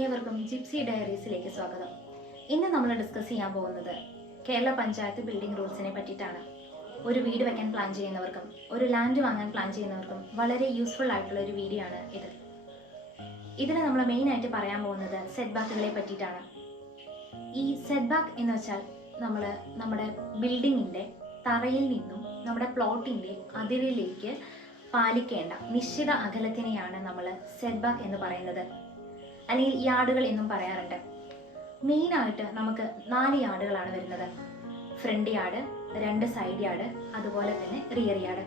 ഏവർക്കും ജിപ്സി ഡയറീസിലേക്ക് സ്വാഗതം. ഇന്ന് നമ്മൾ ഡിസ്കസ് ചെയ്യാൻ പോകുന്നത് കേരള പഞ്ചായത്ത് ബിൽഡിംഗ് റൂൾസിനെ പറ്റിയിട്ടാണ്. ഒരു വീട് വെക്കാൻ പ്ലാൻ ചെയ്യുന്നവർക്കും ഒരു ലാൻഡ് വാങ്ങാൻ പ്ലാൻ ചെയ്യുന്നവർക്കും വളരെ യൂസ്ഫുൾ ആയിട്ടുള്ള ഒരു വീഡിയോ ആണ് ഇത്. ഇതിൽ നമ്മൾ മെയിൻ ആയിട്ട് പറയാൻ പോകുന്നത് സെറ്റ് ബാക്കുകളെ പറ്റിയിട്ടാണ്. ഈ സെറ്റ് ബാക്ക് എന്ന് വെച്ചാൽ നമ്മൾ നമ്മുടെ ബിൽഡിങ്ങിന്റെ തറയിൽ നിന്നും നമ്മുടെ പ്ലോട്ടിന്റെ അതിരിലേക്ക് പാലിക്കേണ്ട നിശ്ചിത അകലത്തിനെയാണ് നമ്മൾ സെറ്റ് ബാക്ക് എന്ന് പറയുന്നത്. അല്ലെങ്കിൽ യാർഡുകൾ എന്നും പറയാറുണ്ട്. മെയിനായിട്ട് നമുക്ക് നാല് യാർഡുകളാണ് വരുന്നത്. ഫ്രണ്ട് യാർഡ് രണ്ട് സൈഡ് യാർഡ് അതുപോലെ തന്നെ റിയർ യാർഡ്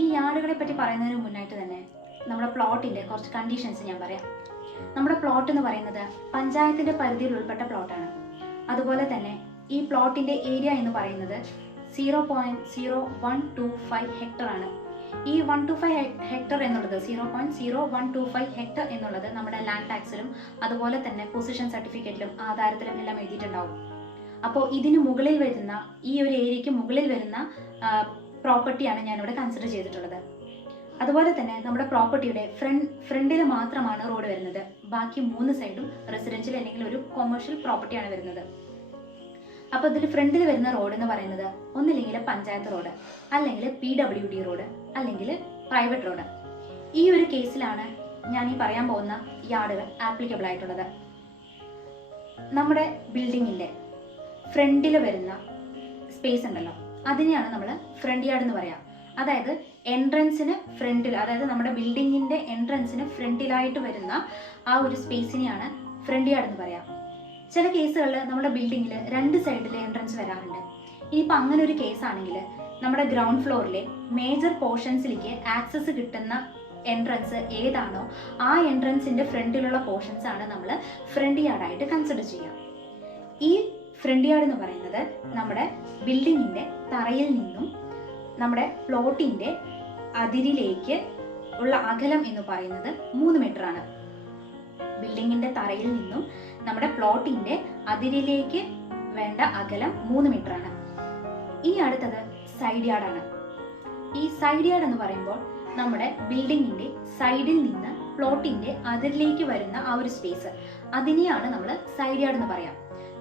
ഈ യാർഡുകളെ പറ്റി പറയുന്നതിന് മുന്നായിട്ട് തന്നെ നമ്മുടെ പ്ലോട്ടിന്റെ കുറച്ച് കണ്ടീഷൻസ് ഞാൻ പറയാം. നമ്മുടെ പ്ലോട്ട് എന്ന് പറയുന്നത് പഞ്ചായത്തിന്റെ പരിധിയിൽ ഉൾപ്പെട്ട പ്ലോട്ടാണ് അതുപോലെ തന്നെ ഈ പ്ലോട്ടിന്റെ ഏരിയ എന്ന് പറയുന്നത് zero point zero one two five hectare ആണ്. ഈ വൺ ടു ഫൈവ് ഹെക്ടർ എന്നുള്ളത് zero point zero one two five hectare എന്നുള്ളത് നമ്മുടെ ലാൻഡ് ടാക്സിലും അതുപോലെ തന്നെ പൊസിഷൻ സർട്ടിഫിക്കറ്റിലും ആധാരത്തിലും എല്ലാം എഴുതിയിട്ടുണ്ടാവും. അപ്പോൾ ഇതിന് മുകളിൽ വരുന്ന ഈ ഒരു ഏരിയയ്ക്ക് മുകളിൽ വരുന്ന പ്രോപ്പർട്ടിയാണ് ഞാനിവിടെ കൺസിഡർ ചെയ്തിട്ടുള്ളത്. അതുപോലെ തന്നെ നമ്മുടെ പ്രോപ്പർട്ടിയുടെ ഫ്രണ്ട് ഫ്രണ്ടിൽ മാത്രമാണ് റോഡ് വരുന്നത്. ബാക്കി മൂന്ന് സൈഡും റെസിഡൻഷ്യൽ അല്ലെങ്കിൽ ഒരു കൊമേഴ്ഷ്യൽ പ്രോപ്പർട്ടിയാണ് വരുന്നത്. അപ്പോൾ ഇതിൽ ഫ്രണ്ടിൽ വരുന്ന റോഡ് എന്ന് പറയുന്നത് ഒന്നില്ലെങ്കിൽ പഞ്ചായത്ത് റോഡ് അല്ലെങ്കിൽ പി ഡബ്ല്യു ഡി റോഡ് അല്ലെങ്കിൽ പ്രൈവറ്റ് റോഡ് ഈ ഒരു കേസിലാണ് ഞാൻ ഈ പറയാൻ പോകുന്ന യാർഡുകൾ ആപ്ലിക്കബിൾ ആയിട്ടുള്ളത്. നമ്മുടെ ബിൽഡിങ്ങിന്റെ ഫ്രണ്ടിൽ വരുന്ന സ്പേസ് ഉണ്ടല്ലോ. അതിനെയാണ് നമ്മൾ ഫ്രണ്ട് യാർഡ് എന്ന് പറയാം. അതായത് എൻട്രൻസിന് ഫ്രണ്ടിൽ അതായത് നമ്മുടെ ബിൽഡിങ്ങിന്റെ എൻട്രൻസിന് ഫ്രണ്ടിലായിട്ട് വരുന്ന ആ ഒരു സ്പേസിനെയാണ് ഫ്രണ്ട് യാർഡ് എന്ന് പറയാം. ചില കേസുകളിൽ നമ്മുടെ ബിൽഡിങ്ങിൽ രണ്ട് സൈഡിൽ എൻട്രൻസ് വരാറുണ്ട്. ഇനിയിപ്പോൾ അങ്ങനെ ഒരു കേസാണെങ്കിൽ നമ്മുടെ ഗ്രൗണ്ട് ഫ്ലോറിലെ മേജർ പോർഷൻസിലേക്ക് ആക്സസ് കിട്ടുന്ന എൻട്രൻസ് ഏതാണോ ആ എൻട്രൻസിന്റെ ഫ്രണ്ടിലുള്ള പോർഷൻസ് ആണ് നമ്മൾ ഫ്രണ്ട് യാർഡായിട്ട് കൺസിഡർ ചെയ്യുക. ഈ ഫ്രണ്ട് യാർഡ് എന്ന് പറയുന്നത് നമ്മുടെ ബിൽഡിങ്ങിന്റെ തറയിൽ നിന്നും നമ്മുടെ പ്ലോട്ടിന്റെ അതിരിലേക്ക് ഉള്ള അകലം എന്ന് പറയുന്നത് മൂന്ന് മീറ്റർ ആണ്. ബിൽഡിങ്ങിന്റെ തറയിൽ നിന്നും നമ്മുടെ പ്ലോട്ടിന്റെ അതിരിലേക്ക് വേണ്ട അകലം മൂന്ന് മീറ്റർ ആണ്. ഇനി അടുത്തത് സൈഡ് യാർഡ് ആണ്. ഈ സൈഡ് യാർഡ് എന്ന് പറയുമ്പോൾ നമ്മുടെ ബിൽഡിങ്ങിന്റെ സൈഡിൽ നിന്ന് പ്ലോട്ടിന്റെ അതിരിലേക്ക് വരുന്ന ആ ഒരു സ്പേസ് അതിനെയാണ് നമ്മൾ സൈഡ് യാർഡ് എന്ന് പറയാം.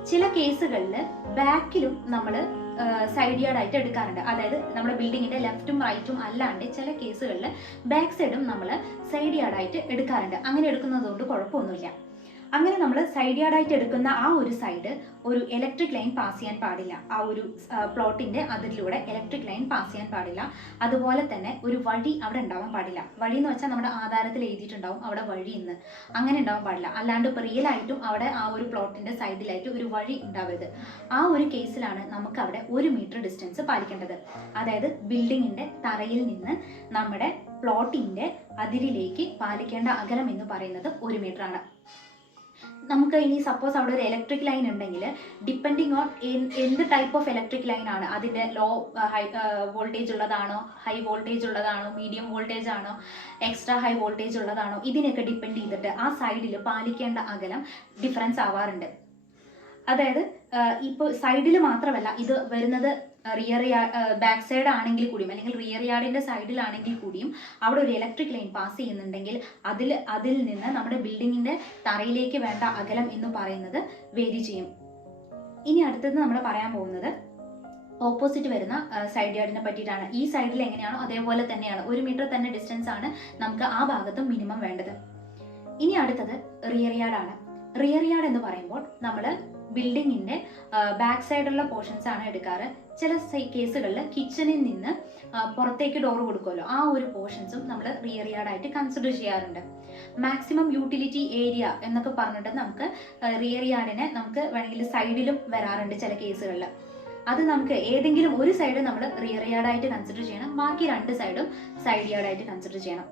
ചില കേസുകളിൽ ബാക്കിലും നമ്മൾ സൈഡ് യാർഡ് ആയിട്ട് എടുക്കാറുണ്ട്. അതായത് നമ്മുടെ ബിൽഡിങ്ങിന്റെ ലെഫ്റ്റും റൈറ്റും അല്ലാണ്ട് ചില കേസുകളിൽ ബാക്ക് സൈഡും നമ്മൾ സൈഡ് യാർഡ് ആയിട്ട് എടുക്കാറുണ്ട്. അങ്ങനെ എടുക്കുന്നത് കൊണ്ട് കുഴപ്പമൊന്നുമില്ല. അങ്ങനെ നമ്മൾ സൈഡ് യാർഡായിട്ട് എടുക്കുന്ന ആ ഒരു സൈഡ് ഒരു ഇലക്ട്രിക് ലൈൻ പാസ് ചെയ്യാൻ പാടില്ല. ആ ഒരു പ്ലോട്ടിന്റെ അതിലൂടെ ഇലക്ട്രിക് ലൈൻ പാസ് ചെയ്യാൻ പാടില്ല. അതുപോലെ തന്നെ ഒരു വഴി അവിടെ ഉണ്ടാവാൻ പാടില്ല. വഴി എന്ന് വെച്ചാൽ നമ്മുടെ ആധാരത്തിൽ എഴുതിയിട്ടുണ്ടാവും അവിടെ വഴി എന്ന് അങ്ങനെ ഉണ്ടാവാൻ പാടില്ല. അല്ലാണ്ട് ഇപ്പോൾ റിയൽ ആയിട്ടും അവിടെ ആ ഒരു പ്ലോട്ടിന്റെ സൈഡിലായിട്ട് ഒരു വഴി ഉണ്ടാവരുത്. ആ ഒരു കേസിലാണ് നമുക്ക് അവിടെ ഒരു മീറ്റർ ഡിസ്റ്റൻസ് പാലിക്കേണ്ടത്. അതായത് ബിൽഡിങ്ങിന്റെ തറയിൽ നിന്ന് നമ്മുടെ പ്ലോട്ടിന്റെ അതിരിലേക്ക് പാലിക്കേണ്ട അകലം എന്ന് പറയുന്നത് ഒരു മീറ്റർ ആണ്. നമുക്ക് ഇനി സപ്പോസ് അവിടെ ഒരു ഇലക്ട്രിക് ലൈൻ ഉണ്ടെങ്കിൽ ഡിപ്പെൻഡിങ് ഓൺ എന്ത് ടൈപ്പ് ഓഫ് ഇലക്ട്രിക് ലൈൻ ആണ്? അതിന്റെ ലോ ഹൈ വോൾട്ടേജ് ഉള്ളതാണോ? ഹൈ വോൾട്ടേജ് ഉള്ളതാണോ? മീഡിയം വോൾട്ടേജ് ആണോ? എക്സ്ട്രാ ഹൈ വോൾട്ടേജ് ഉള്ളതാണോ? ഇതിനൊക്കെ ഡിപ്പെൻഡ് ചെയ്തിട്ട് ആ സൈഡിൽ പാലിക്കേണ്ട അകലം ഡിഫറൻസ് ആവാറുണ്ട്. അതായത് ഇപ്പോൾ സൈഡിൽ മാത്രമല്ല ഇത് വരുന്നത് റിയർ ബാക്ക് സൈഡ് ആണെങ്കിൽ കൂടിയും അല്ലെങ്കിൽ റിയർ യാർഡിന്റെ സൈഡിലാണെങ്കിൽ കൂടിയും അവിടെ ഒരു ഇലക്ട്രിക് ലൈൻ പാസ് ചെയ്യുന്നുണ്ടെങ്കിൽ അതിൽ അതിൽ നിന്ന് നമ്മുടെ ബിൽഡിങ്ങിന്റെ തറയിലേക്ക് വേണ്ട അകലം എന്ന് പറയുന്നത് വേരി ചെയ്യും. ഇനി അടുത്തത് നമ്മൾ പറയാൻ പോകുന്നത് ഓപ്പോസിറ്റ് വരുന്ന സൈഡ് യാർഡിനെ പറ്റിയിട്ടാണ്. ഈ സൈഡിൽ എങ്ങനെയാണോ അതേപോലെ തന്നെയാണ്. ഒരു മീറ്റർ തന്നെ ഡിസ്റ്റൻസ് ആണ് നമുക്ക് ആ ഭാഗത്തും മിനിമം വേണ്ടത്. ഇനി അടുത്തത് റിയർ യാർഡാണ് റിയർ യാർഡ് എന്ന് പറയുമ്പോൾ നമ്മൾ ബിൽഡിങ്ങിന്റെ ബാക്ക് സൈഡുള്ള പോർഷൻസ് ആണ് എടുക്കാറ്. ചില കേസുകളിൽ കിച്ചണിൽ നിന്ന് പുറത്തേക്ക് ഡോർ കൊടുക്കുമല്ലോ ആ ഒരു പോർഷൻസും നമ്മൾ റിയർ യാർഡായിട്ട് കൺസിഡർ ചെയ്യാറുണ്ട്. മാക്സിമം യൂട്ടിലിറ്റി ഏരിയ എന്നൊക്കെ പറഞ്ഞിട്ട് നമുക്ക് റിയർ യാർഡിനെ നമുക്ക് വേണമെങ്കിൽ സൈഡിലും വരാറുണ്ട് ചില കേസുകളിൽ അത് നമുക്ക് ഏതെങ്കിലും ഒരു സൈഡ് നമ്മൾ റിയർ യാർഡായിട്ട് കൺസിഡർ ചെയ്യണം ബാക്കി രണ്ട് സൈഡും സൈഡ് യാർഡായിട്ട് കൺസിഡർ ചെയ്യണം.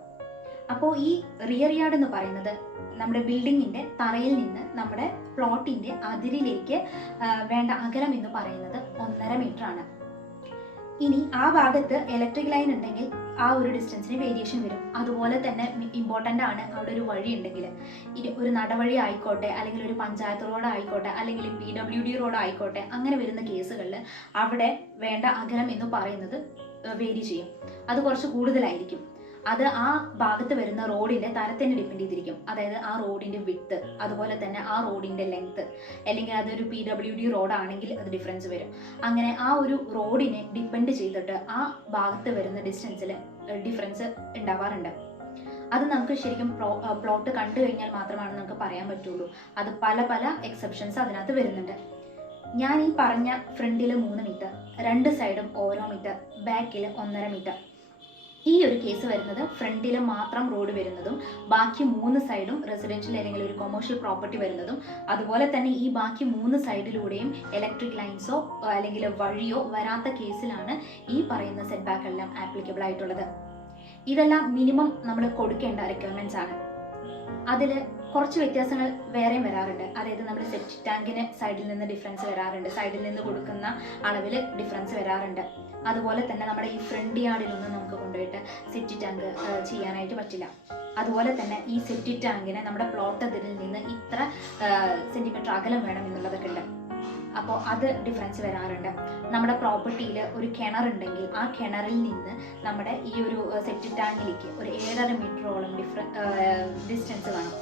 അപ്പോൾ ഈ റിയർ യാർഡ് എന്ന് പറയുന്നത് നമ്മുടെ ബിൽഡിങ്ങിന്റെ തറയിൽ നിന്ന് നമ്മുടെ പ്ലോട്ടിന്റെ അതിരിലേക്ക് വേണ്ട അകലം എന്ന് പറയുന്നത് ഒന്നര മീറ്റർ ആണ്. ഇനി ആ ഭാഗത്ത് ഇലക്ട്രിക് ലൈൻ ഉണ്ടെങ്കിൽ ആ ഒരു ഡിസ്റ്റൻസിന് വേരിയേഷൻ വരും. അതുപോലെ തന്നെ ഇമ്പോർട്ടന്റ് ആണ് അവിടെ ഒരു വഴി ഉണ്ടെങ്കിൽ. ഇനി ഒരു നടവഴി ആയിക്കോട്ടെ അല്ലെങ്കിൽ ഒരു പഞ്ചായത്ത് റോഡ് ആയിക്കോട്ടെ അല്ലെങ്കിൽ പി ഡബ്ല്യു ഡി റോഡ് ആയിക്കോട്ടെ അങ്ങനെ വരുന്ന കേസുകളിൽ അവിടെ വേണ്ട അകലം എന്ന് പറയുന്നത് വേരി ചെയ്യും. അത് കുറച്ച് കൂടുതലായിരിക്കും. അത് ആ ഭാഗത്ത് വരുന്ന റോഡിന്റെ തരത്തിനെ ഡിപ്പെൻഡ് ചെയ്തിരിക്കും. അതായത് ആ റോഡിന്റെ വിത്ത് അതുപോലെ തന്നെ ആ റോഡിന്റെ ലെങ്ത് അല്ലെങ്കിൽ അതൊരു പി ഡബ്ല്യു ഡി റോഡ് ആണെങ്കിൽ അത് ഡിഫറൻസ് വരും. അങ്ങനെ ആ ഒരു റോഡിനെ ഡിപ്പെൻഡ് ചെയ്തിട്ട് ആ ഭാഗത്ത് വരുന്ന ഡിസ്റ്റൻസിൽ ഡിഫറൻസ് ഉണ്ടാവാറുണ്ട്. അത് നമുക്ക് ശരിക്കും പ്ലോട്ട് കണ്ടു കഴിഞ്ഞാൽ മാത്രമാണ് നമുക്ക് പറയാൻ പറ്റുള്ളൂ. അത് പല പല എക്സെപ്ഷൻസ് അതിനകത്ത് വരുന്നുണ്ട്. ഞാൻ ഈ പറഞ്ഞ ഫ്രണ്ടിൽ മൂന്ന് മീറ്റർ രണ്ട് സൈഡും ഓരോ മീറ്റർ ബാക്കിൽ ഒന്നര മീറ്റർ ഈ ഒരു കേസ് വരുന്നത് ഫ്രണ്ടിൽ മാത്രം റോഡ് വരുന്നതും ബാക്കി മൂന്ന് സൈഡും റെസിഡൻഷ്യൽ അല്ലെങ്കിൽ ഒരു കൊമേഴ്ഷ്യൽ പ്രോപ്പർട്ടി വരുന്നതും അതുപോലെ തന്നെ ഈ ബാക്കി മൂന്ന് സൈഡിലൂടെയും ഇലക്ട്രിക് ലൈൻസോ അല്ലെങ്കിൽ വഴിയോ വരാത്ത കേസിലാണ് ഈ പറയുന്ന സെറ്റ് ബാക്ക് എല്ലാം ആപ്ലിക്കബിൾ ആയിട്ടുള്ളത്. ഇതെല്ലാം മിനിമം നമ്മൾ കൊടുക്കേണ്ട റിക്വയർമെന്റ്സ് ആണ്. അതിൽ കുറച്ച് വ്യത്യാസങ്ങൾ വേറെയും വരാറുണ്ട്. അതായത് നമ്മുടെ സെറ്റ് ടാങ്കിന് സൈഡിൽ നിന്ന് ഡിഫറൻസ് വരാറുണ്ട്. സൈഡിൽ നിന്ന് കൊടുക്കുന്ന അളവിൽ ഡിഫറൻസ് വരാറുണ്ട്. അതുപോലെ തന്നെ നമ്മുടെ ഈ ഫ്രണ്ട് യാർഡിലൊന്നും നമുക്ക് കൊണ്ടുപോയിട്ട് സെറ്റി ടാങ്ക് ചെയ്യാനായിട്ട് പറ്റില്ല. അതുപോലെ തന്നെ ഈ സെറ്റി ടാങ്കിന് നമ്മുടെ പ്ലോട്ട് അതിൽ നിന്ന് ഇത്ര സെന്റിമീറ്റർ അകലം വേണം എന്നുള്ളതൊക്കെ ഉണ്ട്. അപ്പോൾ അത് ഡിഫറൻസ് വരാറുണ്ട്. നമ്മുടെ പ്രോപ്പർട്ടിയിൽ ഒരു കിണറുണ്ടെങ്കിൽ ആ കിണറിൽ നിന്ന് നമ്മുടെ ഈ ഒരു സെപ്റ്റിക് ടാങ്കിലേക്ക് ഒരു ഏഴര മീറ്ററോളം ഡിഫറ ഡിസ്റ്റൻസ് വേണം.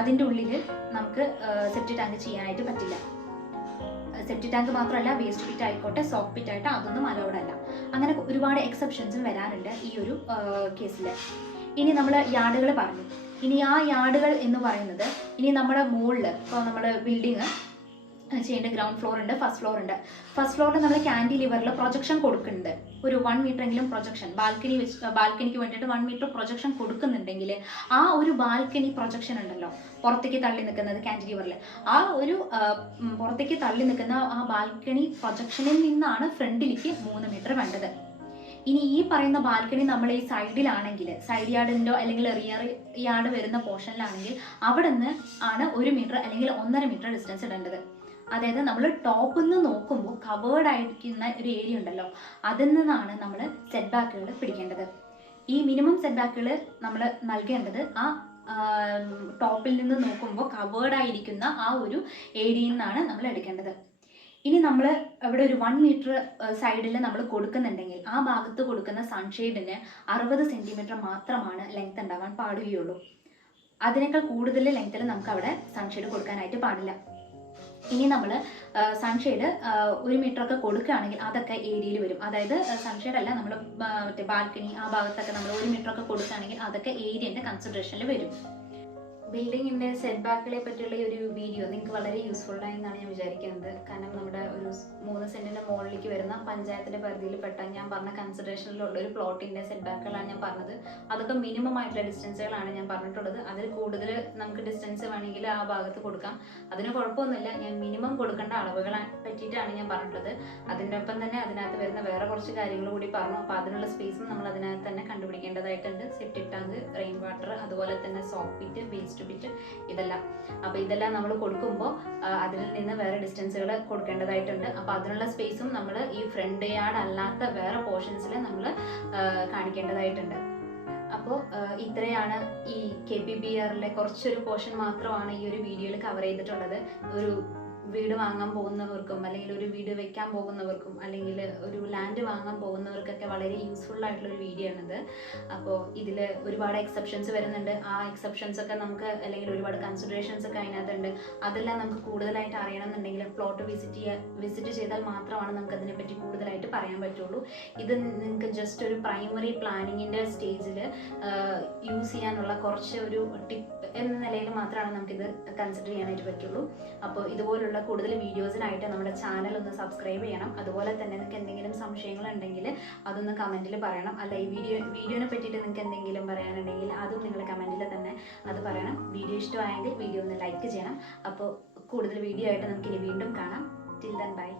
അതിന്റെ ഉള്ളിൽ നമുക്ക് സെപ്റ്റിക് ടാങ്ക് ചെയ്യാനായിട്ട് പറ്റില്ല. സെപ്റ്റി ടാങ്ക് മാത്രമല്ല വേസ്റ്റ് പിറ്റ് ആയിക്കോട്ടെ സോക്ക് പിറ്റ് ആയിട്ട് അതൊന്നും അലൗഡ് അല്ല. അങ്ങനെ ഒരുപാട് എക്സെപ്ഷൻസും വരാറുണ്ട് ഈ ഒരു കേസിൽ ഇനി നമ്മൾ യാർഡുകൾ പറഞ്ഞു. ഇനി ആ യാർഡുകൾ എന്ന് പറയുന്നത് ഇനി നമ്മുടെ മുകളിൽ ഇപ്പോൾ നമ്മുടെ ബിൽഡിങ് ചെയ്യേണ്ട ഗ്രൗണ്ട് ഫ്ലോർ ഉണ്ട് ഫസ്റ്റ് ഫ്ലോർ ഉണ്ട്. ഫസ്റ്റ് ഫ്ലോറിൽ നമ്മൾ ക്യാൻഡി ലിവറിൽ പ്രൊജക്ഷൻ കൊടുക്കുന്നുണ്ട്. ഒരു വൺ മീറ്റർ എങ്കിലും പ്രൊജക്ഷൻ ബാൽക്കണി വെച്ച് ബാൽക്കണിക്ക് വേണ്ടിയിട്ട് വൺ മീറ്റർ പ്രൊജക്ഷൻ കൊടുക്കുന്നുണ്ടെങ്കിൽ ആ ഒരു ബാൽക്കണി പ്രൊജക്ഷൻ ഉണ്ടല്ലോ പുറത്തേക്ക് തള്ളി നിൽക്കുന്നത് ക്യാൻഡി ലിവറിൽ ആ ഒരു പുറത്തേക്ക് തള്ളി നിൽക്കുന്ന ആ ബാൽക്കണി പ്രൊജക്ഷനിൽ നിന്നാണ് ഫ്രണ്ടിലേക്ക് മൂന്ന് മീറ്റർ വേണ്ടത്. ഇനി ഈ പറയുന്ന ബാൽക്കണി നമ്മൾ ഈ സൈഡിലാണെങ്കിൽ സൈഡ് യാർഡിന്റെ അല്ലെങ്കിൽ റിയർ യാർഡ് വരുന്ന പോർഷനിലാണെങ്കിൽ അവിടെ നിന്ന് ആണ് ഒരു മീറ്റർ അല്ലെങ്കിൽ ഒന്നര മീറ്റർ ഡിസ്റ്റൻസ് ഇടേണ്ടത്. അതായത് നമ്മൾ ടോപ്പിൽ നിന്ന് നോക്കുമ്പോൾ കവേർഡ് ആയിരിക്കുന്ന ഒരു ഏരിയ ഉണ്ടല്ലോ അതിൽ നിന്നാണ് നമ്മൾ സെറ്റ് ബാക്കുകൾ പിടിക്കേണ്ടത്. ഈ മിനിമം സെറ്റ് ബാക്കുകൾ നമ്മൾ നൽകേണ്ടത് ആ ടോപ്പിൽ നിന്ന് നോക്കുമ്പോൾ കവേർഡ് ആയിരിക്കുന്ന ആ ഒരു ഏരിയയിൽ നിന്നാണ് നമ്മൾ എടുക്കേണ്ടത്. ഇനി നമ്മൾ ഇവിടെ ഒരു വൺ മീറ്റർ സൈഡിൽ നമ്മൾ കൊടുക്കുന്നുണ്ടെങ്കിൽ ആ ഭാഗത്ത് കൊടുക്കുന്ന സൺഷെയ്ഡിന് അറുപത് സെന്റിമീറ്റർ മാത്രമാണ് ലെങ്ത് ഉണ്ടാവാൻ പാടുകയുള്ളൂ. അതിനേക്കാൾ കൂടുതൽ ലെങ്ത്തിൽ നമുക്ക് അവിടെ സൺഷെയ്ഡ് കൊടുക്കാനായിട്ട് പാടില്ല. ഇനി നമ്മൾ സൺഷെയ്ഡ് ഒരു മീറ്റർ ഒക്കെ കൊടുക്കുകയാണെങ്കിൽ അതൊക്കെ ഏരിയയിൽ വരും. അതായത് സൺഷെയ്ഡ് അല്ല നമ്മൾ മറ്റേ ബാൽക്കണി ആ ഭാഗത്തൊക്കെ നമ്മൾ ഒരു മീറ്റർ ഒക്കെ കൊടുക്കുകയാണെങ്കിൽ അതൊക്കെ ഏരിയന്റെ കൺസിഡറേഷനിൽ വരും. ബിൽഡിങ്ങിന്റെ സെറ്റ് ബാക്കുകളെ പറ്റിയുള്ള ഒരു വീഡിയോ നിങ്ങൾക്ക് വളരെ യൂസ്ഫുൾ ആയെന്നാണ് ഞാൻ വിചാരിക്കുന്നത്. കാരണം നമ്മുടെ ഒരു മൂന്ന് സെന്റിന്റെ മുകളിലേക്ക് വരുന്ന പഞ്ചായത്തിന്റെ പരിധിയിൽ പെട്ട ഞാൻ പറഞ്ഞ കൺസിഡറേഷനിലുള്ള ഒരു പ്ലോട്ടിന്റെ സെറ്റ് ബാക്കുകളാണ് ഞാൻ പറഞ്ഞത്. അതൊക്കെ മിനിമം ആയിട്ടുള്ള ഡിസ്റ്റൻസുകളാണ് ഞാൻ പറഞ്ഞിട്ടുള്ളത്. അതിൽ കൂടുതൽ നമുക്ക് ഡിസ്റ്റൻസ് വേണമെങ്കിൽ ആ ഭാഗത്ത് കൊടുക്കാം. അതിന് കുഴപ്പമൊന്നുമില്ല. ഞാൻ മിനിമം കൊടുക്കേണ്ട അളവുകളെ പറ്റിയിട്ടാണ് ഞാൻ പറഞ്ഞിട്ടുള്ളത്. അതിനൊപ്പം തന്നെ അതിനകത്ത് വരുന്ന വേറെ കുറച്ച് കാര്യങ്ങൾ കൂടി പറഞ്ഞു. അപ്പോൾ അതിനുള്ള സ്പേസും നമ്മൾ അതിനകത്ത് തന്നെ കണ്ടുപിടിക്കേണ്ടതായിട്ടുണ്ട്. സെപ്റ്റിക് ടാങ്ക് റെയിൻ വാട്ടർ അതുപോലെ തന്നെ സോഫ്റ്റ് പിറ്റ് വേസ്റ്റ് ബിറ്റ് ഇതെല്ലാം. അപ്പോൾ ഇതെല്ലാം നമ്മൾ കൊടുക്കുമ്പോൾ അതിൽ നിന്ന് വേറെ ഡിസ്റ്റൻസുകൾ കൊടുക്കേണ്ടതായിട്ടുണ്ട്. അപ്പോൾ അതിനുള്ള സ്പേസും നമ്മൾ ഈ ഫ്രണ്ട് യാർഡ് അല്ലാത്ത വേറെ പോർഷൻസിൽ നമ്മൾ കാണിക്കേണ്ടതായിട്ടുണ്ട്. അപ്പോൾ ഇത്രയാണ് ഈ കെ പി ബി ആറിലെ കുറച്ചൊരു പോർഷൻ മാത്രമാണ് ഈ ഒരു വീഡിയോയിൽ കവർ ചെയ്തിട്ടുള്ളത്. ഒരു വീട് വാങ്ങാൻ പോകുന്നവർക്കും അല്ലെങ്കിൽ ഒരു വീട് വെക്കാൻ പോകുന്നവർക്കും അല്ലെങ്കിൽ ഒരു ലാൻഡ് വാങ്ങാൻ പോകുന്നവർക്കൊക്കെ വളരെ യൂസ്ഫുൾ ആയിട്ടുള്ള ഒരു വീഡിയോ ആണിത്. അപ്പോൾ ഇതിൽ ഒരുപാട് എക്സെപ്ഷൻസ് വരുന്നുണ്ട്. ആ എക്സെപ്ഷൻസ് ഒക്കെ നമുക്ക് അല്ലെങ്കിൽ ഒരുപാട് കൺസിഡറേഷൻസ് ഒക്കെ അതിനകത്തുണ്ട്. അതെല്ലാം നമുക്ക് കൂടുതലായിട്ട് അറിയണമെന്നുണ്ടെങ്കിൽ പ്ലോട്ട് വിസിറ്റ് ചെയ്യുക വിസിറ്റ് ചെയ്താൽ മാത്രമാണ് നമുക്ക് അതിനെപ്പറ്റി കൂടുതലായിട്ട് പറയാൻ പറ്റുള്ളൂ. ഇത് നിങ്ങൾക്ക് ജസ്റ്റ് ഒരു പ്രൈമറി പ്ലാനിങ്ങിന്റെ സ്റ്റേജിൽ യൂസ് ചെയ്യാനുള്ള കുറച്ച് ഒരു ടിപ്പ് എന്ന നിലയിൽ മാത്രമാണ് നമുക്കിത് കൺസിഡർ ചെയ്യാനായിട്ട് പറ്റുള്ളൂ. അപ്പോൾ ഇതുപോലുള്ള കൂടുതൽ വീഡിയോസിനായിട്ട് നമ്മുടെ ചാനൽ ഒന്ന് സബ്സ്ക്രൈബ് ചെയ്യണം. അതുപോലെ തന്നെ നിങ്ങൾക്ക് എന്തെങ്കിലും സംശയങ്ങൾ ഉണ്ടെങ്കിൽ അതൊന്ന് കമന്റിൽ പറയണം. അല്ല ഈ വീഡിയോ വീഡിയോനെ പറ്റിയിട്ട് നിങ്ങൾക്ക് എന്തെങ്കിലും പറയാനുണ്ടെങ്കിൽ അതും നിങ്ങൾ കമന്റിൽ തന്നെ അത് പറയണം. വീഡിയോ ഇഷ്ടമായെങ്കിൽ വീഡിയോ ഒന്ന് ലൈക്ക് ചെയ്യണം. അപ്പോൾ കൂടുതൽ വീഡിയോ ആയിട്ട് നമുക്കിനി വീണ്ടും കാണാം. Till then bye